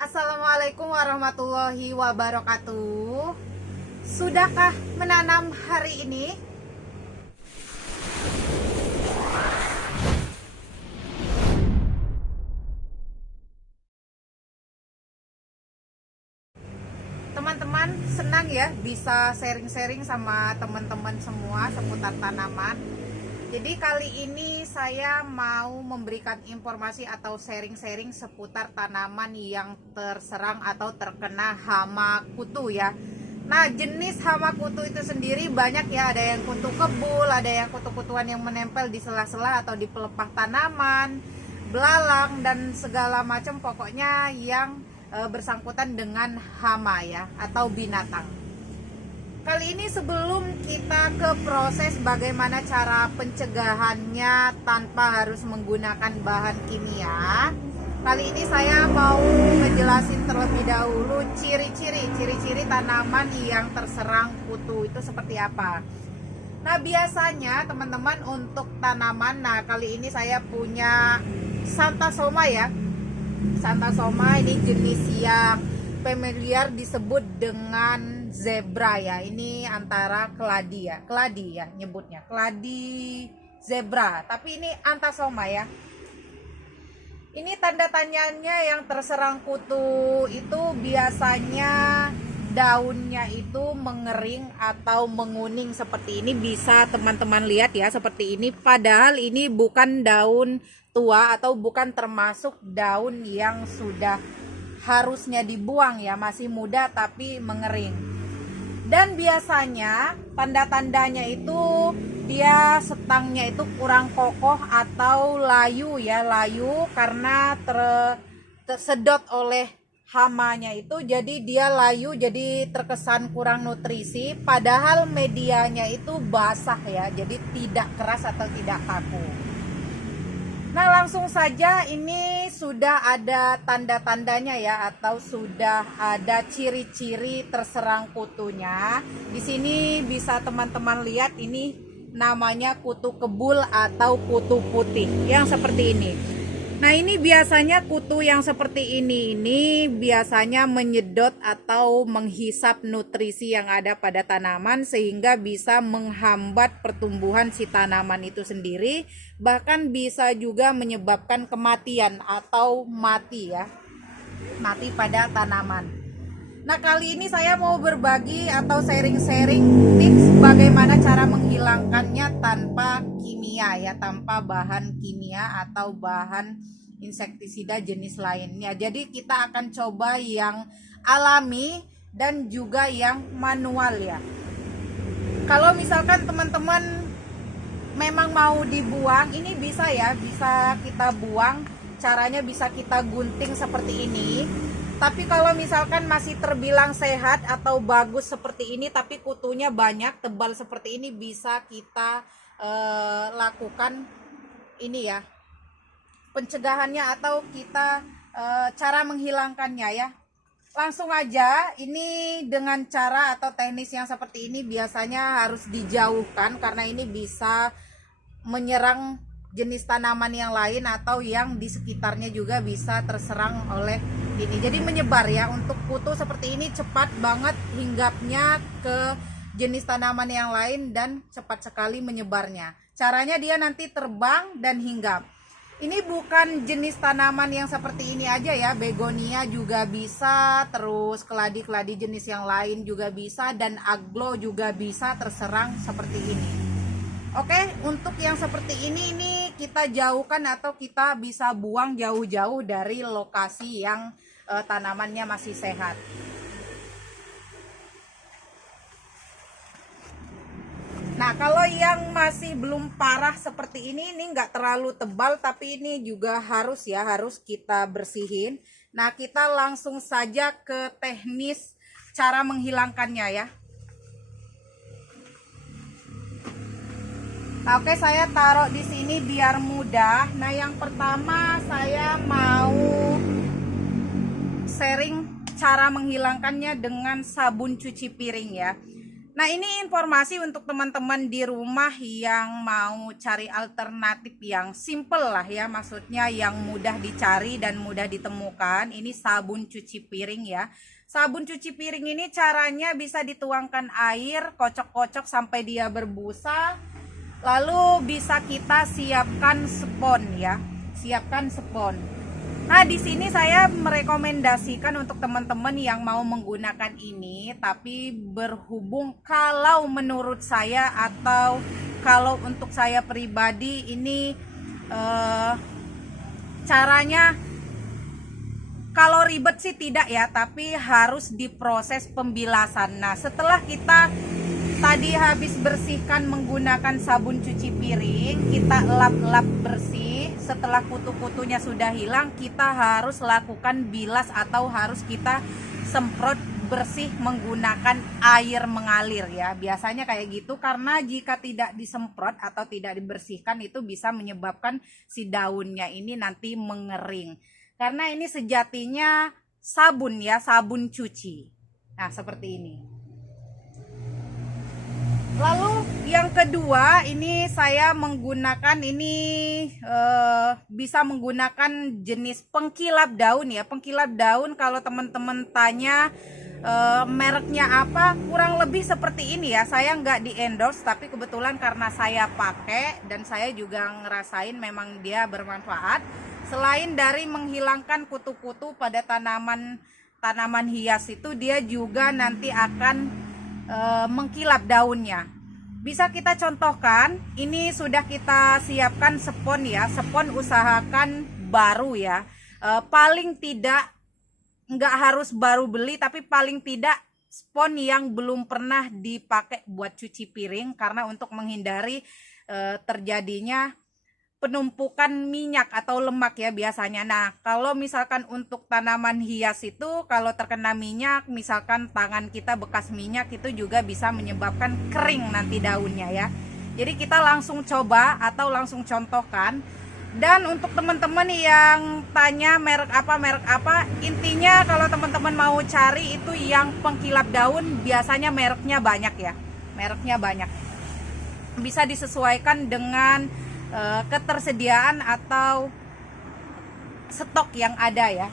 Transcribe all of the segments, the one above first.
Assalamualaikum warahmatullahi wabarakatuh. Sudahkah menanam hari ini? Teman-teman senang ya bisa sharing-sharing sama teman-teman semua seputar tanaman. Jadi kali ini saya mau memberikan informasi atau sharing-sharing seputar tanaman yang terserang atau terkena hama kutu ya. Nah, jenis hama kutu itu sendiri banyak ya, ada yang kutu kebul, ada yang kutu-kutuan yang menempel di sela-sela atau di pelepah tanaman, belalang dan segala macam, pokoknya yang bersangkutan dengan hama ya atau binatang. Kali ini sebelum kita ke proses bagaimana cara pencegahannya tanpa harus menggunakan bahan kimia, kali ini saya mau menjelasin terlebih dahulu ciri-ciri tanaman yang terserang kutu itu seperti apa. Nah, biasanya teman-teman untuk tanaman, nah kali ini saya punya Xanthosoma ya. Xanthosoma ini jenis yang familiar disebut dengan zebra ya. Ini antara keladi ya nyebutnya, keladi zebra, tapi ini Xanthosoma ya. Ini tanda tanyanya yang terserang kutu itu biasanya daunnya itu mengering atau menguning seperti ini, bisa teman-teman lihat ya seperti ini. Padahal ini bukan daun tua atau bukan termasuk daun yang sudah harusnya dibuang ya, masih muda tapi mengering. Dan biasanya tanda-tandanya itu dia setangnya itu kurang kokoh atau layu ya, layu karena tersedot oleh hamanya itu, jadi dia layu, jadi terkesan kurang nutrisi, padahal medianya itu basah ya, jadi tidak keras atau tidak kaku. Nah, langsung saja ini sudah ada tanda-tandanya ya, atau sudah ada ciri-ciri terserang kutunya. Di sini bisa teman-teman lihat, ini namanya kutu kebul atau kutu putih yang seperti ini. Nah, ini biasanya kutu yang seperti ini biasanya menyedot atau menghisap nutrisi yang ada pada tanaman sehingga bisa menghambat pertumbuhan si tanaman itu sendiri, bahkan bisa juga menyebabkan kematian atau mati ya, mati pada tanaman. Nah, kali ini saya mau berbagi atau sharing-sharing tips bagaimana cara menghilangkannya tanpa kimia ya, tanpa bahan kimia atau bahan insektisida jenis lainnya. Jadi kita akan coba yang alami dan juga yang manual ya. Kalau misalkan teman-teman memang mau dibuang, ini bisa ya, bisa kita buang. Caranya bisa kita gunting seperti ini. Tapi kalau misalkan masih terbilang sehat atau bagus seperti ini tapi kutunya banyak, tebal seperti ini, bisa kita lakukan ini ya, pencegahannya atau kita cara menghilangkannya ya. Langsung aja, ini dengan cara atau teknis yang seperti ini biasanya harus dijauhkan karena ini bisa menyerang jenis tanaman yang lain atau yang di sekitarnya juga bisa terserang oleh ini. Jadi menyebar ya, untuk kutu seperti ini cepat banget hinggapnya ke jenis tanaman yang lain dan cepat sekali menyebarnya. Caranya dia nanti terbang dan hinggap. Ini bukan jenis tanaman yang seperti ini aja ya, begonia juga bisa, terus keladi-keladi jenis yang lain juga bisa, dan aglo juga bisa terserang seperti ini. Oke, untuk yang seperti ini kita jauhkan atau kita bisa buang jauh-jauh dari lokasi yang tanamannya masih sehat. Nah, kalau yang masih belum parah seperti ini nggak terlalu tebal, tapi ini juga harus ya, harus kita bersihin. Nah, kita langsung saja ke teknis cara menghilangkannya ya. Nah, oke, saya taruh di sini biar mudah. Nah, yang pertama saya mau sharing cara menghilangkannya dengan sabun cuci piring ya. Nah, ini informasi untuk teman-teman di rumah yang mau cari alternatif yang simple lah ya, maksudnya yang mudah dicari dan mudah ditemukan. Ini sabun cuci piring ya. Sabun cuci piring ini caranya bisa dituangkan air, kocok-kocok sampai dia berbusa. Lalu bisa kita siapkan spons ya. Siapkan spons. Nah, di sini saya merekomendasikan untuk teman-teman yang mau menggunakan ini, tapi berhubung kalau menurut saya atau kalau untuk saya pribadi ini caranya kalau ribet sih tidak ya, tapi harus diproses pembilasan. Nah, setelah kita tadi habis bersihkan menggunakan sabun cuci piring, kita lap-lap bersih. Setelah kutu-kutunya sudah hilang, kita harus lakukan bilas atau harus kita semprot bersih menggunakan air mengalir ya. Biasanya kayak gitu, karena jika tidak disemprot atau tidak dibersihkan itu bisa menyebabkan si daunnya ini nanti mengering. Karena ini sejatinya sabun ya, sabun cuci. Nah, seperti ini. Lalu yang kedua, ini saya menggunakan ini bisa menggunakan jenis pengkilap daun ya. Pengkilap daun kalau teman-teman tanya mereknya apa, kurang lebih seperti ini ya. Saya nggak di endorse, tapi kebetulan karena saya pakai dan saya juga ngerasain memang dia bermanfaat. Selain dari menghilangkan kutu-kutu pada tanaman hias itu, dia juga nanti akan mengkilap daunnya. Bisa kita contohkan, ini sudah kita siapkan spons ya. Spons usahakan baru ya, paling tidak nggak harus baru beli, tapi paling tidak spons yang belum pernah dipakai buat cuci piring, karena untuk menghindari terjadinya penumpukan minyak atau lemak ya biasanya. Nah, kalau misalkan untuk tanaman hias itu kalau terkena minyak, misalkan tangan kita bekas minyak, itu juga bisa menyebabkan kering nanti daunnya ya. Jadi kita langsung coba atau langsung contohkan. Dan untuk teman-teman yang tanya merek apa, intinya kalau teman-teman mau cari itu yang pengkilap daun, biasanya mereknya banyak ya. Mereknya banyak. Bisa disesuaikan dengan ketersediaan atau stok yang ada ya.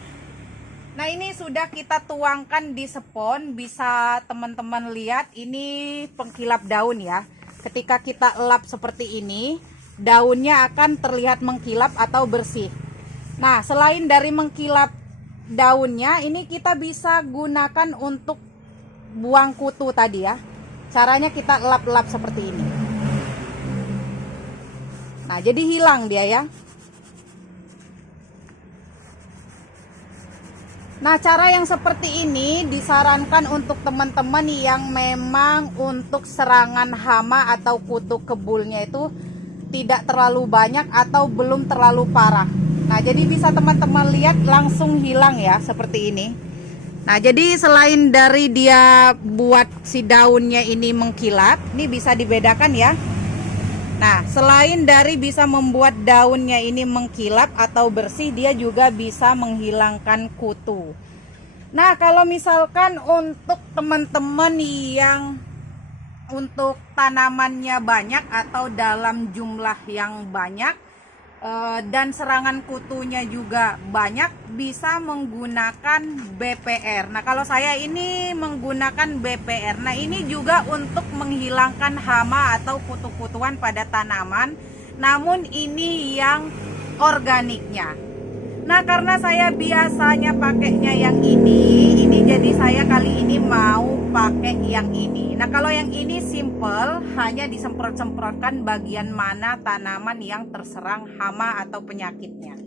Nah, ini sudah kita tuangkan di spons. Bisa teman-teman lihat, ini pengkilap daun ya. Ketika kita lap seperti ini, daunnya akan terlihat mengkilap atau bersih. Nah, selain dari mengkilap daunnya, ini kita bisa gunakan untuk buang kutu tadi ya. Caranya kita lap-lap seperti ini. Nah, jadi hilang dia ya. Nah, cara yang seperti ini disarankan untuk teman-teman yang memang untuk serangan hama atau kutu kebulnya itu tidak terlalu banyak atau belum terlalu parah. Nah, jadi bisa teman-teman lihat langsung hilang ya, seperti ini. Nah, jadi selain dari dia buat si daunnya ini mengkilap, ini bisa dibedakan ya. Nah, selain dari bisa membuat daunnya ini mengkilap atau bersih, dia juga bisa menghilangkan kutu. Nah, kalau misalkan untuk teman-teman yang untuk tanamannya banyak atau dalam jumlah yang banyak dan serangan kutunya juga banyak, bisa menggunakan BPR. Nah, kalau saya ini menggunakan BPR. Nah, ini juga untuk menghilangkan hama atau kutu-kutuan pada tanaman, namun ini yang organiknya. Nah, karena saya biasanya pakainya yang ini jadi saya kali ini mau pakai yang ini. Nah, kalau yang ini simple, hanya disemprot-semprotkan bagian mana tanaman yang terserang hama atau penyakitnya.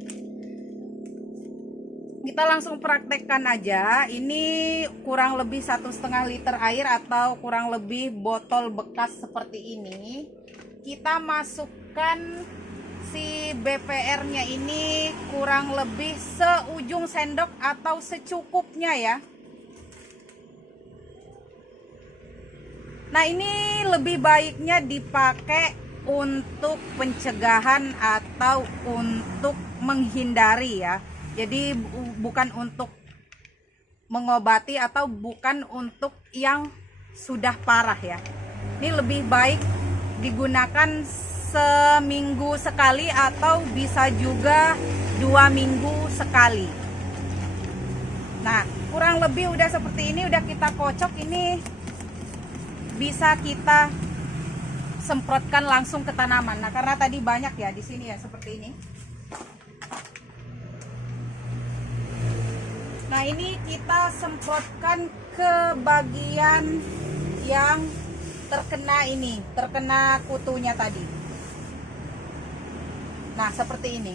Kita langsung praktekkan aja. Ini kurang lebih 1,5 liter air atau kurang lebih botol bekas seperti ini. Kita masukkan si BPR-nya ini kurang lebih seujung sendok atau secukupnya ya. Nah, ini lebih baiknya dipakai untuk pencegahan atau untuk menghindari ya. Jadi bukan untuk mengobati atau bukan untuk yang sudah parah ya. Ini lebih baik digunakan seminggu sekali atau bisa juga 2 minggu sekali. Nah, kurang lebih udah seperti ini, udah kita kocok. Ini bisa kita semprotkan langsung ke tanaman. Nah, karena tadi banyak ya di sini ya, seperti ini. Nah, ini kita semprotkan ke bagian yang terkena ini, terkena kutunya tadi. Nah, seperti ini.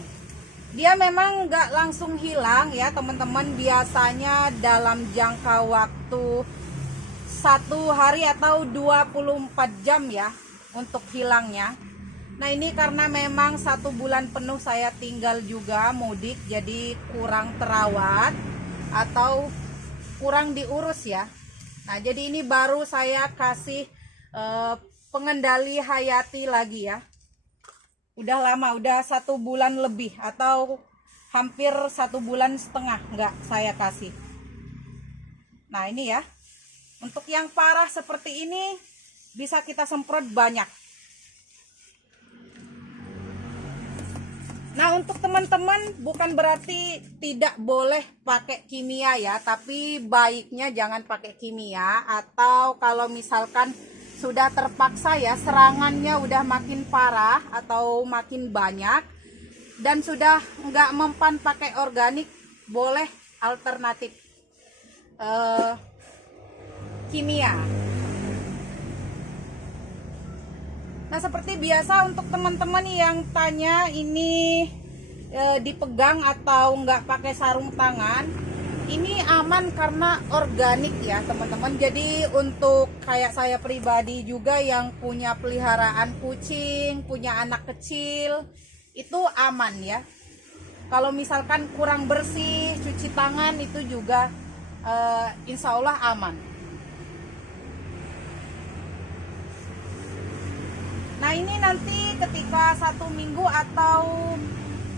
Dia memang nggak langsung hilang ya teman-teman, biasanya dalam jangka waktu 1 hari atau 24 jam ya untuk hilangnya. Nah, ini karena memang 1 bulan penuh saya tinggal juga mudik, jadi kurang terawat atau kurang diurus ya. Nah, jadi ini baru saya kasih pengendali hayati lagi ya. Udah lama, udah 1 bulan lebih atau hampir 1,5 bulan nggak saya kasih. Nah, ini ya, untuk yang parah seperti ini bisa kita semprot banyak. Nah, untuk teman-teman bukan berarti tidak boleh pakai kimia ya, tapi baiknya jangan pakai kimia. Atau kalau misalkan sudah terpaksa ya, serangannya udah makin parah atau makin banyak dan sudah nggak mempan pakai organik, boleh alternatif kimia. Nah, seperti biasa untuk teman-teman yang tanya ini dipegang atau nggak pakai sarung tangan, ini aman karena organik ya teman-teman. Jadi untuk kayak saya pribadi juga yang punya peliharaan kucing, punya anak kecil, itu aman ya. Kalau misalkan kurang bersih, cuci tangan itu juga insya Allah aman. Nah, ini nanti ketika 1 minggu atau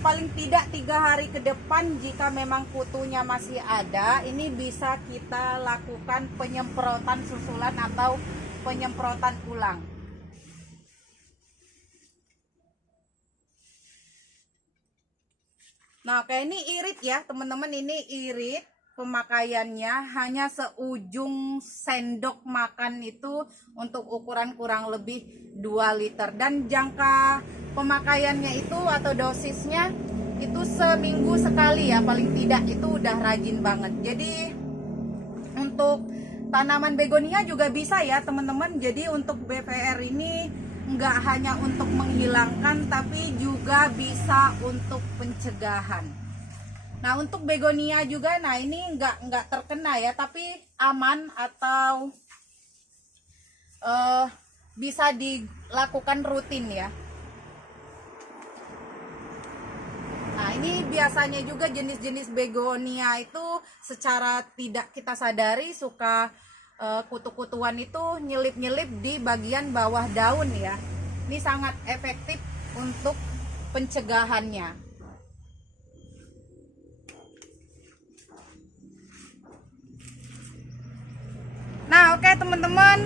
paling tidak 3 hari ke depan, jika memang kutunya masih ada, ini bisa kita lakukan penyemprotan susulan atau penyemprotan ulang. Nah, kayak ini irit ya teman-teman, ini irit. Pemakaiannya hanya seujung sendok makan itu untuk ukuran kurang lebih 2 liter. Dan jangka pemakaiannya itu atau dosisnya itu seminggu sekali ya, paling tidak. Itu udah rajin banget. Jadi untuk tanaman begonia juga bisa ya teman-teman. Jadi untuk BVR ini nggak hanya untuk menghilangkan, tapi juga bisa untuk pencegahan. Nah, untuk begonia juga, nah ini nggak terkena ya, tapi aman atau bisa dilakukan rutin ya. Nah, ini biasanya juga jenis-jenis begonia itu secara tidak kita sadari suka kutu-kutuan itu nyelip-nyelip di bagian bawah daun ya. Ini sangat efektif untuk pencegahannya. Nah, oke teman-teman,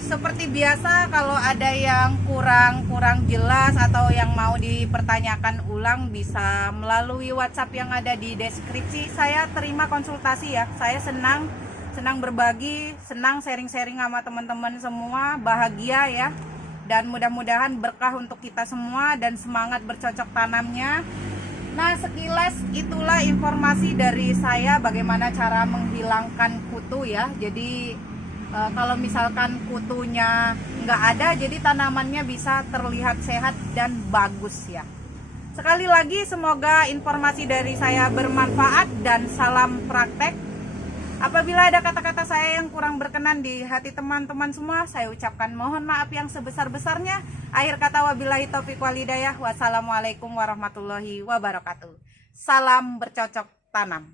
seperti biasa kalau ada yang kurang jelas atau yang mau dipertanyakan ulang, bisa melalui WhatsApp yang ada di deskripsi. Saya terima konsultasi ya. Saya senang berbagi, senang sharing-sharing sama teman-teman semua, bahagia ya. Dan mudah-mudahan berkah untuk kita semua dan semangat bercocok tanamnya. Nah, sekilas itulah informasi dari saya bagaimana cara menghilangkan kutu ya. Jadi kalau misalkan kutunya nggak ada, jadi tanamannya bisa terlihat sehat dan bagus ya. Sekali lagi semoga informasi dari saya bermanfaat dan salam praktek. Apabila ada kata-kata saya yang kurang berkenan di hati teman-teman semua, saya ucapkan mohon maaf yang sebesar-besarnya. Akhir kata wabillahi taufiq wal hidayah. Wassalamualaikum warahmatullahi wabarakatuh. Salam bercocok tanam.